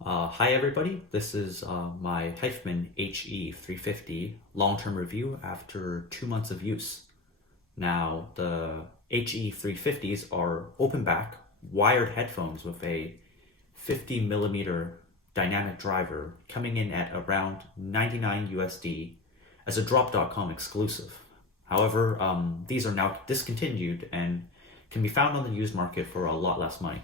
Hi everybody, this is my HiFiMAN HE-350 long-term review after 2 months of use. Now, the HE-350s are open back, wired headphones with a 50mm dynamic driver coming in at around 99 USD as a drop.com exclusive. However, these are now discontinued and can be found on the used market for a lot less money.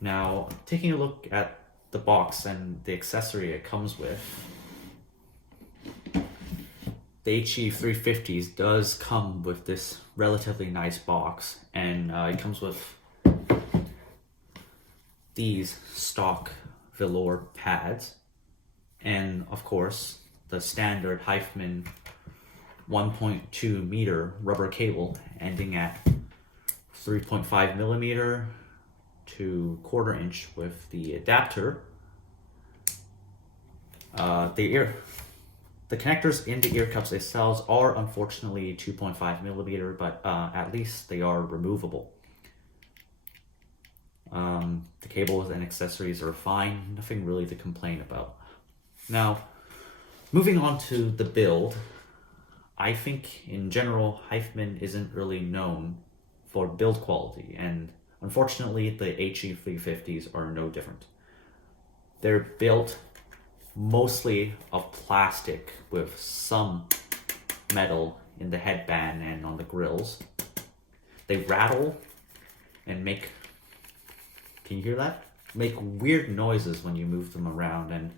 Now, taking a look at the box and the accessory it comes with, the HE-350s does come with this relatively nice box, and it comes with these stock velour pads, and of course the standard HiFiMAN 1.2 meter rubber cable ending at 3.5mm to 1/4 inch with the adapter. The connectors in the ear cups themselves are unfortunately 2.5mm, but at least they are removable. The cables and accessories are fine, nothing really to complain about. Now, moving on to the build, I think in general HiFiMAN isn't really known for build quality, and unfortunately the HE-350s are no different. They're built mostly of plastic with some metal in the headband and on the grills. They rattle and make, can you hear that? Make weird noises when you move them around and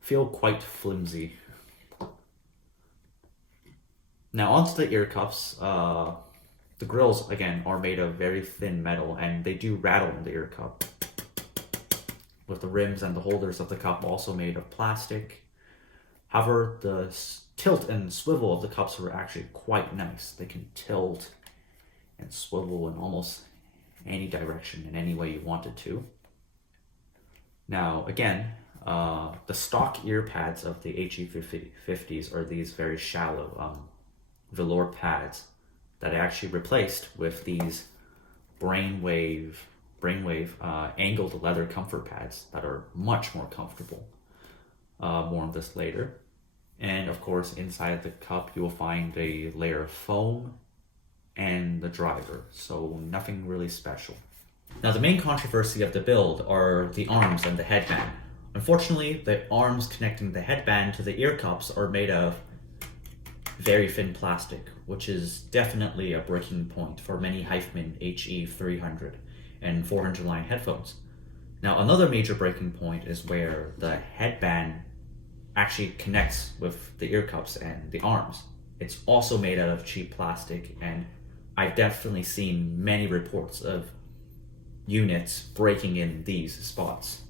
feel quite flimsy. Now onto the ear cups. The grills, again, are made of very thin metal and they do rattle in the ear cup, with the rims and the holders of the cup also made of plastic. However, the tilt and swivel of the cups were actually quite nice. They can tilt and swivel in almost any direction in any way you wanted to. Now, again, the stock ear pads of the HE-350s are these very shallow velour pads that I actually replaced with these brainwave angled leather comfort pads that are much more comfortable. More on this later. And of course, inside the cup you will find a layer of foam and the driver, so nothing really special. Now, the main controversy of the build are the arms and the headband. Unfortunately, the arms connecting the headband to the ear cups are made of very thin plastic, which is definitely a breaking point for many HiFiMAN HE-300 and 400 line headphones. Now, another major breaking point is where the headband actually connects with the ear cups and the arms. It's also made out of cheap plastic, and I've definitely seen many reports of units breaking in these spots.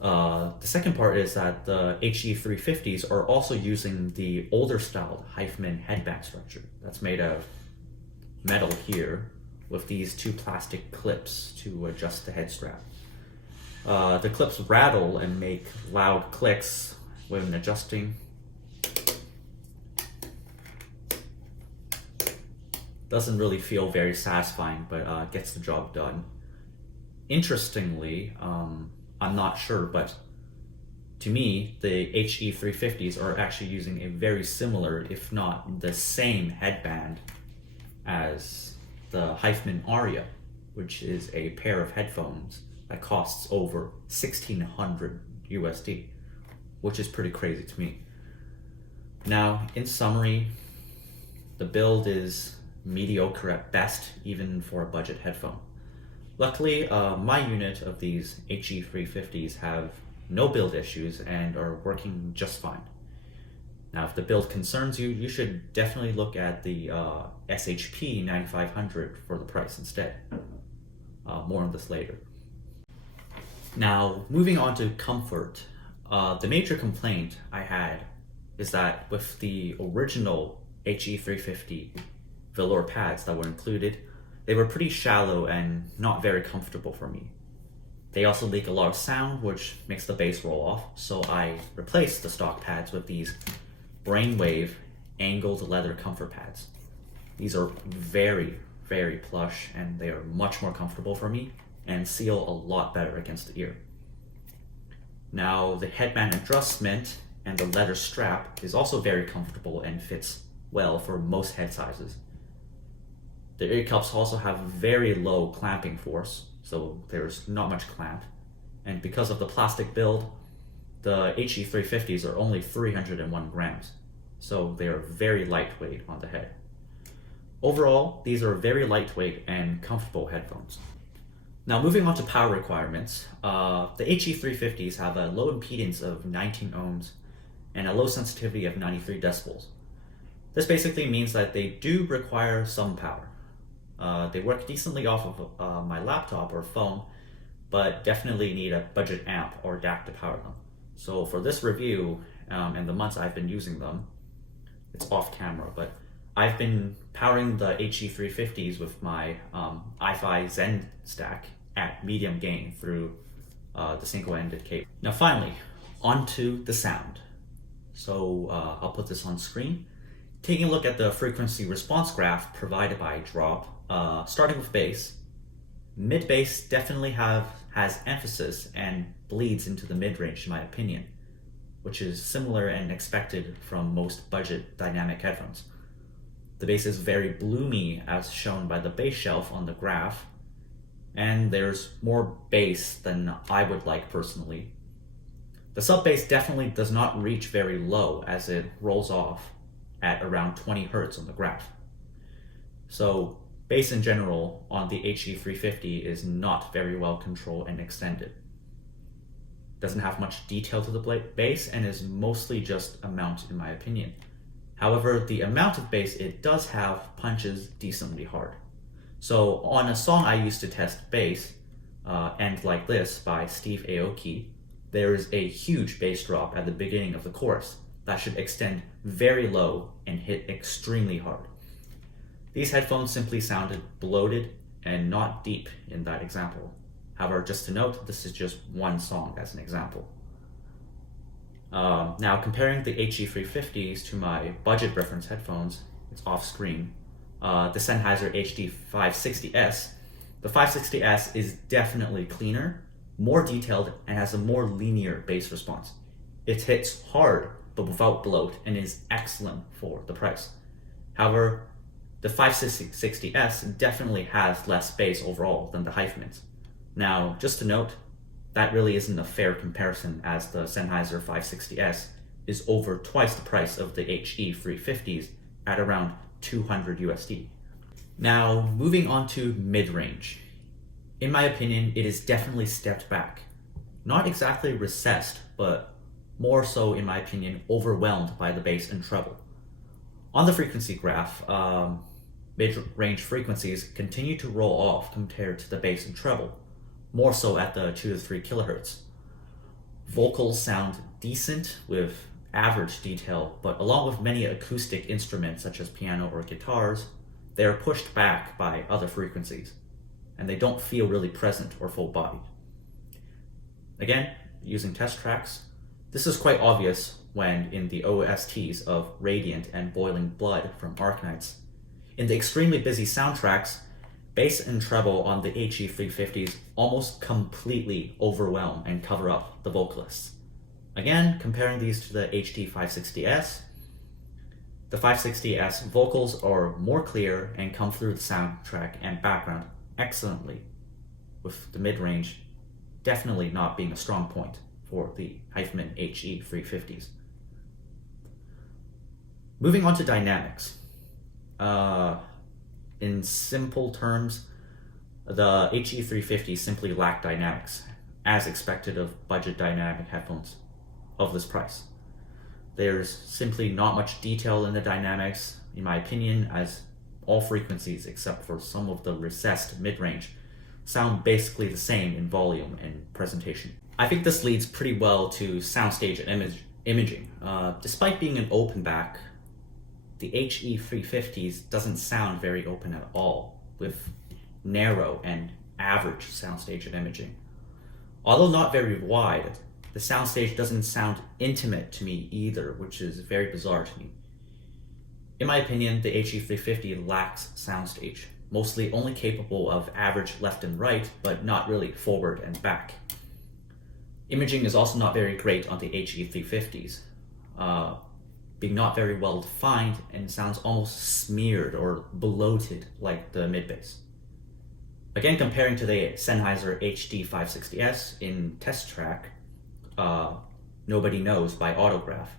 The second part is that the HE-350s are also using the older style HiFiMAN headband structure that's made of metal here, with these two plastic clips to adjust the head strap. The clips rattle and make loud clicks when adjusting. Doesn't really feel very satisfying, but gets the job done. Interestingly, I'm not sure, but to me, the HE-350s are actually using a very similar, if not the same headband as the HiFiMAN Aria, which is a pair of headphones that costs over 1,600 USD, which is pretty crazy to me. Now, in summary, the build is mediocre at best, even for a budget headphone. Luckily, my unit of these HE-350s have no build issues and are working just fine. Now, if the build concerns you, you should definitely look at the SHP 9500 for the price instead. More on this later. Now, moving on to comfort, the major complaint I had is that with the original HE-350 velour pads that were included, they were pretty shallow and not very comfortable for me. They also leak a lot of sound, which makes the bass roll off, so I replaced the stock pads with these brainwave angled leather comfort pads. These are very, very plush and they are much more comfortable for me and seal a lot better against the ear. Now, the headband adjustment and the leather strap is also very comfortable and fits well for most head sizes. The ear cups also have very low clamping force, so there's not much clamp. And because of the plastic build, the HE-350s are only 301 grams, so they are very lightweight on the head. Overall, these are very lightweight and comfortable headphones. Now, moving on to power requirements, the HE-350s have a low impedance of 19 ohms and a low sensitivity of 93 decibels. This basically means that they do require some power. They work decently off of my laptop or phone, but definitely need a budget amp or DAC to power them. So for this review and the months I've been using them, it's off camera, but I've been powering the HE-350s with my HiFi Zen stack at medium gain through the single-ended cable. Now finally, onto the sound. So I'll put this on screen. Taking a look at the frequency response graph provided by Drop, starting with bass, mid-bass definitely has emphasis and bleeds into the mid-range in my opinion, which is similar and expected from most budget dynamic headphones. The bass is very bloomy as shown by the bass shelf on the graph, and there's more bass than I would like personally. The sub-bass definitely does not reach very low as it rolls off at around 20 Hz on the graph. So bass in general on the HE-350 is not very well controlled and extended. Doesn't have much detail to the bass and is mostly just amount in my opinion. However, the amount of bass it does have punches decently hard. So on a song I used to test bass, End Like This by Steve Aoki, there is a huge bass drop at the beginning of the chorus that should extend very low and hit extremely hard. These headphones simply sounded bloated and not deep in that example. However, just to note, this is just one song as an example. Now, comparing the HE-350s to my budget reference headphones, it's off screen. The Sennheiser HD560S. The 560S is definitely cleaner, more detailed, and has a more linear bass response. It hits hard, but without bloat, and is excellent for the price. However, the 560S definitely has less bass overall than the HiFiMANs. Now, just to note, that really isn't a fair comparison as the Sennheiser 560S is over twice the price of the HE-350s at around $200 USD. Now, moving on to mid-range. In my opinion, it is definitely stepped back. Not exactly recessed, but more so, in my opinion, overwhelmed by the bass and treble. On the frequency graph, mid-range frequencies continue to roll off compared to the bass and treble, more so at the 2 to 3 kilohertz. Vocals sound decent with average detail, but along with many acoustic instruments such as piano or guitars, they are pushed back by other frequencies, and they don't feel really present or full-bodied. Again, using test tracks, this is quite obvious when in the OSTs of Radiant and Boiling Blood from Arknights. In the extremely busy soundtracks, bass and treble on the HE-350s almost completely overwhelm and cover up the vocalists. Again, comparing these to the HD560S, the 560S vocals are more clear and come through the soundtrack and background excellently, with the mid-range definitely not being a strong point for the HiFiMAN HE-350s. Moving on to dynamics. In simple terms, the HE-350 simply lack dynamics, as expected of budget dynamic headphones of this price. There's simply not much detail in the dynamics, in my opinion, as all frequencies except for some of the recessed mid-range sound basically the same in volume and presentation. I think this leads pretty well to soundstage and imaging. Despite being an open back, the HE-350s doesn't sound very open at all, with narrow and average soundstage and imaging. Although not very wide, the soundstage doesn't sound intimate to me either, which is very bizarre to me. In my opinion, the HE-350 lacks soundstage. mostly only capable of average left and right, but not really forward and back. Imaging is also not very great on the HE350s, being not very well defined and sounds almost smeared or bloated like the mid-bass. Again, comparing to the Sennheiser HD560S in Test Track, Nobody Knows by Autograph,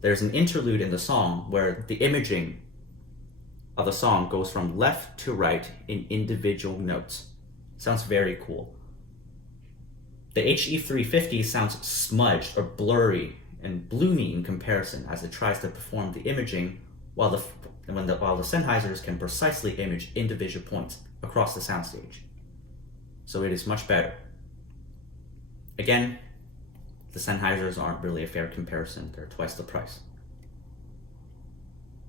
there's an interlude in the song where the imaging of the song goes from left to right in individual notes. Sounds very cool. The HE350 sounds smudged or blurry and bloomy in comparison as it tries to perform the imaging while the Sennheisers can precisely image individual points across the soundstage. So it is much better. Again, the Sennheisers aren't really a fair comparison. They're twice the price.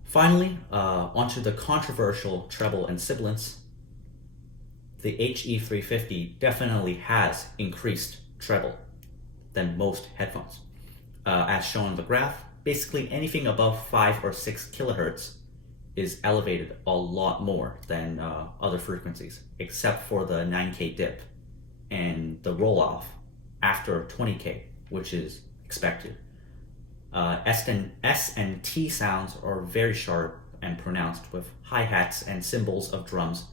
Finally, onto the controversial treble and sibilance. The HE350 definitely has increased treble than most headphones. As shown in the graph, basically anything above 5 or 6 kilohertz is elevated a lot more than other frequencies, except for the 9K dip and the roll-off after 20K, which is expected. S and T sounds are very sharp and pronounced, with hi-hats and cymbals of drums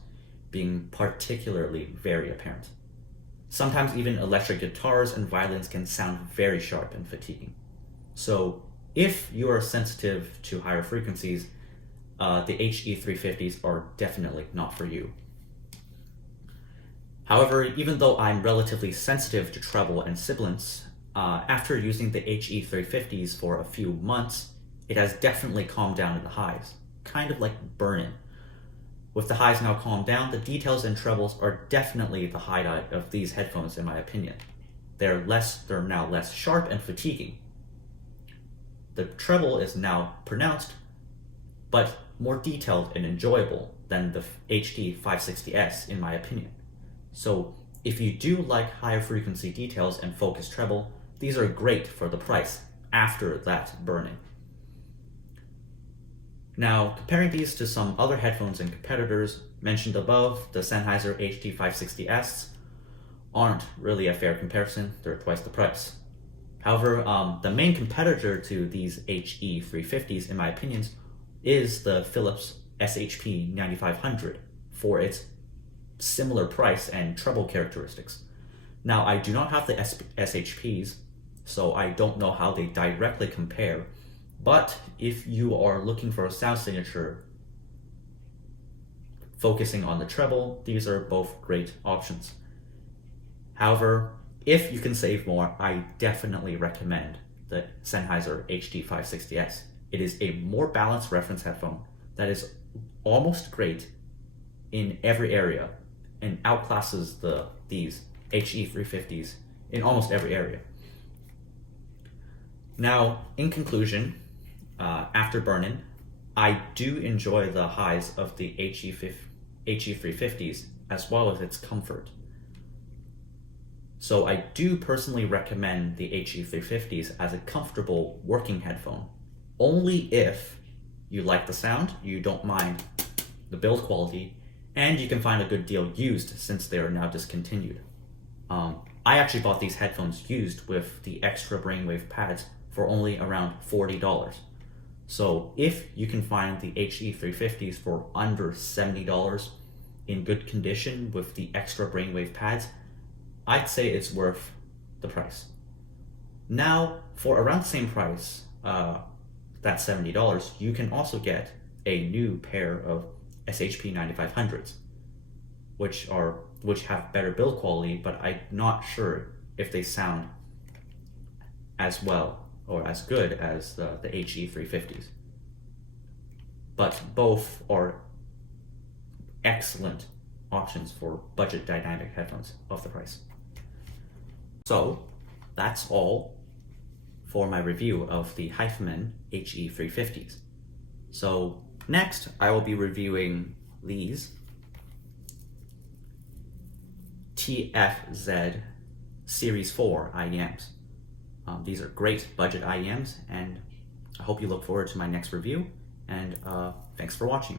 being particularly very apparent. Sometimes even electric guitars and violins can sound very sharp and fatiguing. So if you are sensitive to higher frequencies, the HE350s are definitely not for you. However, even though I'm relatively sensitive to treble and sibilance, after using the HE350s for a few months, it has definitely calmed down in the highs, kind of like burn-in. With the highs now calmed down, the details and trebles are definitely the highlight of these headphones in my opinion. They're now less sharp and fatiguing. The treble is now pronounced, but more detailed and enjoyable than the HD560S in my opinion. So if you do like higher frequency details and focused treble, these are great for the price after that burn-in. Now, comparing these to some other headphones and competitors mentioned above, the Sennheiser HD560S aren't really a fair comparison. They're twice the price. However, the main competitor to these HE350s, in my opinion, is the Philips SHP 9500 for its similar price and treble characteristics. Now, I do not have the SHPs, so I don't know how they directly compare, but if you are looking for a sound signature focusing on the treble, these are both great options. However, if you can save more, I definitely recommend the Sennheiser HD560S. It is a more balanced reference headphone that is almost great in every area and outclasses these HE350s in almost every area. Now, in conclusion, after burn-in, I do enjoy the highs of the HE350s as well as its comfort. So I do personally recommend the HE350s as a comfortable working headphone, only if you like the sound, you don't mind the build quality, and you can find a good deal used since they are now discontinued. I actually bought these headphones used with the extra brainwave pads for only around $40. So if you can find the HE350s for under $70 in good condition with the extra brainwave pads, I'd say it's worth the price. Now, for around the same price, that $70, you can also get a new pair of SHP 9500s, which have better build quality, but I'm not sure if they sound as well or as good as the HE350s. But both are excellent options for budget dynamic headphones of the price. So that's all for my review of the HiFiMAN HE350s. So next I will be reviewing these TFZ Series 4 IEMs. These are great budget IEMs, and I hope you look forward to my next review, and thanks for watching.